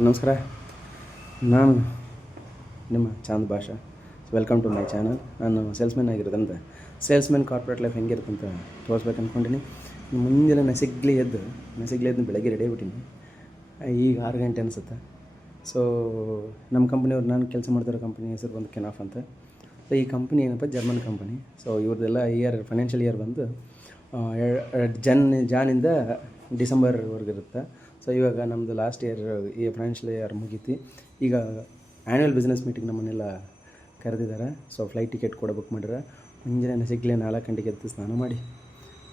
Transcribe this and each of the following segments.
ನಮಸ್ಕಾರ, ನಾನು ನಿಮ್ಮ Chand Basha. Welcome to my channel. ನಾನು ಸೇಲ್ಸ್ಮೆನ್ ಆಗಿರೋದಂತ ಸೇಲ್ಸ್ಮೆನ್ ಕಾರ್ಪೊರೇಟ್ ಲೈಫ್ ಹೆಂಗಿರುತ್ತಂತ ತೋರಿಸ್ಬೇಕು ಅಂದ್ಕೊಂಡಿನಿ. ಮುಂಜಾನೆ ನಸಿಗ್ಲಿ ಎದ್ದು ಬೆಳಗ್ಗೆ ರೆಡಿ ಆಗ್ಬಿಟ್ಟಿನಿ. ಈಗ 6 ಗಂಟೆ ಅನಿಸುತ್ತೆ. ಸೊ ನಮ್ಮ ಕಂಪ್ನಿಯವ್ರು, ನಾನು ಕೆಲಸ ಮಾಡ್ತಿರೋ ಕಂಪ್ನಿ ಹೆಸರು ಬಂದು ಕೆನಾಫ್ ಅಂತ. ಸೊ ಈ ಕಂಪ್ನಿ ಏನಪ್ಪ, ಜರ್ಮನ್ ಕಂಪನಿ. ಸೊ ಇವ್ರದ್ದೆಲ್ಲ ಫೈನಾನ್ಷಿಯಲ್ ಇಯರ್ ಬಂದು ಜಾನಿಂದ ಡಿಸೆಂಬರ್ವರೆಗೆ ಇರುತ್ತೆ. ಸೊ ಇವಾಗ ನಮ್ಮದು ಲಾಸ್ಟ್ ಇಯರ್, ಈ ಫೈನಾನ್ಷಿಯಲ್ ಇಯರ್ ಮುಗೀತಿ. ಈಗ ಆ್ಯನ್ಯುವಲ್ ಬಿಸ್ನೆಸ್ ಮೀಟಿಂಗ್ ನಮ್ಮನ್ನೆಲ್ಲ ಕರೆದಿದ್ದಾರೆ. ಸೊ ಫ್ಲೈಟ್ ಟಿಕೆಟ್ ಕೂಡ ಬುಕ್ ಮಾಡಿದ್ರೆ. ಮುಂಜಾನೆ ಸಿಗ್ಲಿ 4 ಗಂಟೆಗೆ ಎದ್ದು ಸ್ನಾನ ಮಾಡಿ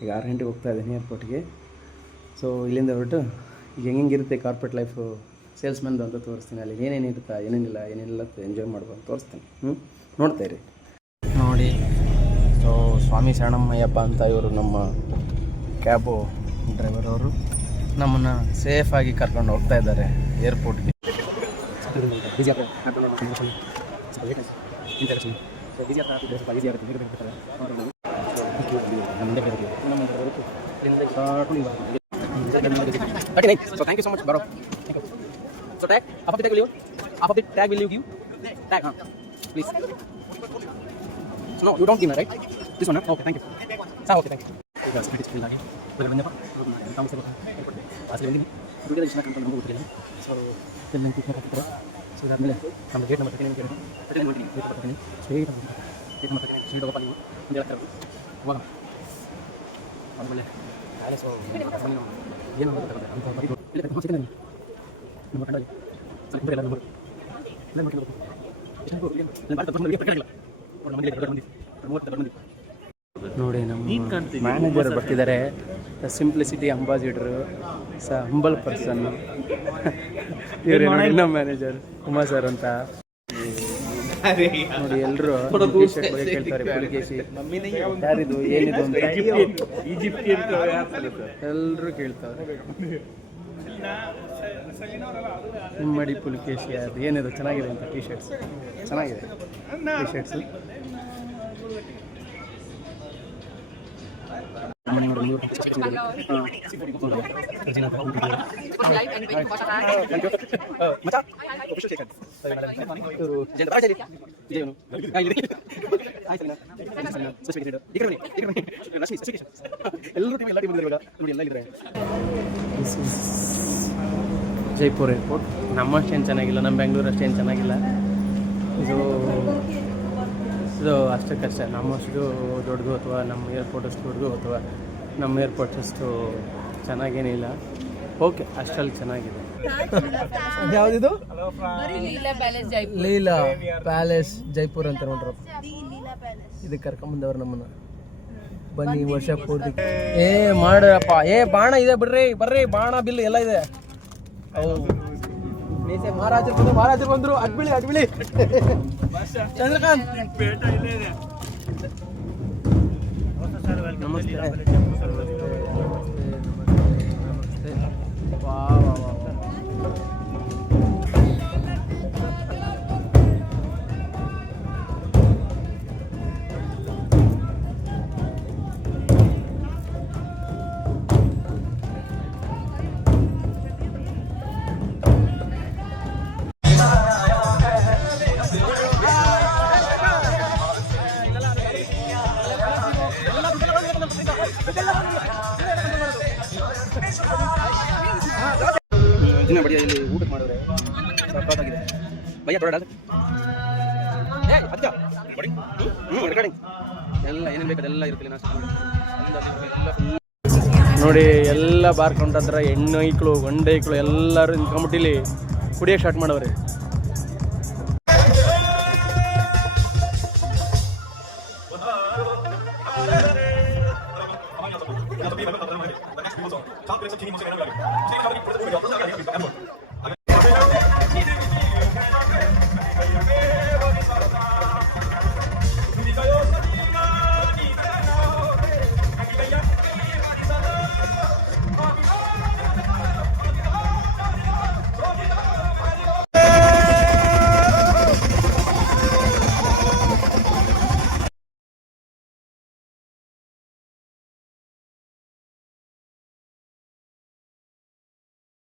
ಈಗ 6 ಗಂಟೆಗೆ ಹೋಗ್ತಾ ಇದ್ದೀನಿ ಏರ್ಪೋರ್ಟ್ಗೆ. ಸೊ ಇಲ್ಲಿಂದ ಹೊರಟು ಈಗ ಹೆಂಗಿರುತ್ತೆ ಕಾರ್ಪೊರೇಟ್ ಲೈಫು ಸೇಲ್ಸ್ಮೆನ್ದು ಅಂತ ತೋರಿಸ್ತೀನಿ. ಅಲ್ಲಿ ಏನೇನಿರುತ್ತೆ, ಏನೇನಿಲ್ಲ ಎಂಜಾಯ್ ಮಾಡ್ಬೋದು ತೋರಿಸ್ತೀನಿ. ನೋಡ್ತಾ ಇರಿ. ನೋಡಿ, ಸೊ ಸ್ವಾಮಿ ಶರಣಮ್ಮಯ್ಯಪ್ಪ ಅಂತ ಇವರು ನಮ್ಮ ಕ್ಯಾಬು ಡ್ರೈವರ್ ಅವರು ನಮ್ಮನ್ನು ಸೇಫಾಗಿ ಕರ್ಕೊಂಡು ಹೋಗ್ತಾ ಇದ್ದಾರೆ ಏರ್ಪೋರ್ಟ್ಗೆ. So thank you so much, bro. Thank you. So tag, half of the tag will you? Half of the tag will you give? Tag, please. So no, you don't give me, right? This one, huh? Okay, thank you. Sir, okay, thank you. So so ಇದಾದಮೇಲೆ ನಮ್ಮ gate number 13 straight ಹೋಗಪ್ಪ ನೀವು ಅಂತ ಹೇಳ್ತಾರೆ. ಹೋಗೋಣ. ಆಮೇಲೆ palace ಏನು ಅಂತ ನಮ್ಮ ಕಂಡಲ್ಲಿ ಎಲ್ಲ ನಂಬರ್ ಎಲ್ಲ ಮಂದಿ ನೋಡಿ. ನಮ್ಮ ಮ್ಯಾನೇಜರ್ ಬರ್ತಿದ್ದಾರೆ. ಸಿಂಪ್ಲಿಸಿಟಿ ಅಂಬಾಸಿಡರು, ಹಂಬಲ್ ಪರ್ಸನ್ ಇವರು. ನಮ್ಮ ಮ್ಯಾನೇಜರ್ ಕುಮಾರ್ ಸರ್ ಅಂತ ನೋಡಿ. ಎಲ್ಲರೂ ಟಿ ಶರ್ಟ್ ಬಗ್ಗೆ ಕೇಳ್ತಾರೆ. ಪುಲಿಕೇಶಿ ಯಾರಿದು, ಏನಿದು ಅಂತ ಎಲ್ಲರೂ ಕೇಳ್ತಾರೆ. ನಿಮ್ಮಡಿ ಪುಲಿಕೇಶಿ ಅದು ಏನಿದು ಚೆನ್ನಾಗಿದೆ ಅಂತ. ಟಿ ಶರ್ಟ್ಸ್ ಚೆನ್ನಾಗಿದೆ, ಟಿ ಶರ್ಟ್ಸು. ಜೈಪುರ್ ಏರ್ಪೋರ್ಟ್ ನಮ್ಮಷ್ಟೇನು ಚೆನ್ನಾಗಿಲ್ಲ, ನಮ್ಮ ಬೆಂಗಳೂರು ಅಷ್ಟೇನು ಚೆನ್ನಾಗಿಲ್ಲ. ಇದು ಅಷ್ಟಕ್ಕಷ್ಟೇ. ನಮ್ಮಷ್ಟು ದೊಡ್ಡದು ಅಥವಾ ನಮ್ಮ ಏರ್ಪೋರ್ಟ್ ಅಷ್ಟು ದೊಡ್ಡದು ಅಥವಾ ನಮ್ಮ ಏರ್ಪೋರ್ಟ್ ಅಷ್ಟು ಚೆನ್ನಾಗೇನಿಲ್ಲ. ಓಕೆ, ಅಷ್ಟಲ್ಲಿ ಚೆನ್ನಾಗಿದೆ. ಯಾವುದಿದು? ಲೀಲಾ ಪ್ಯಾಲೇಸ್ ಜೈಪುರ್ ಅಂತ ನೋಡ್ರಪ್ಪ. ಇದಕ್ಕೆ ಕರ್ಕೊಂಬಂದವ್ರು ನಮ್ಮನ್ನು. ಬನ್ನಿ ವರ್ಷ ಪೂರ್ತಿ ಮಾಡ್ರಪ್ಪ. ಬಾಣ ಇದೆ ಬರ್ರಿ ಬಾಣ ಬಿಲ್ ಎಲ್ಲ ಇದೆ. ಮಹಾರಾಜರು ಬಂದ್ರು. ಅಡ್ಬಿಳಿ ಚಂದ್ರಕಾಂತ್. ನಮಸ್ತೆ. ದಿನ ಬಡಿಯ ಇಲ್ಲಿ ಊಟಕ್ಕೆ ಮಾಡಿದ್ರೆ ಸಖತ್ತಾಗಿದೆ. ಭಯ ಬರೋಣ ರೆಕಾರ್ಡಿಂಗ್ ಎಲ್ಲ ಏನೇನು ಬೇಕು ಅದೆಲ್ಲ ಇರುತ್ತೆ. ನೋಡಿ, ಎಲ್ಲ ಬಾರ್ ಕೌಂಟರ್ ಹತ್ರ ಹೆಣ್ಣು ಐಕ್ಳು ಗಂಡ ಐಕ್ಳು ಎಲ್ಲರೂ ನಿಂತ್ಕೊಂಡ್ಬಿಟ್ಟಿಲ್ಲಿ ಕುಡಿಯೋಕೆ ಸ್ಟಾರ್ಟ್ ಮಾಡವ್ರೆ.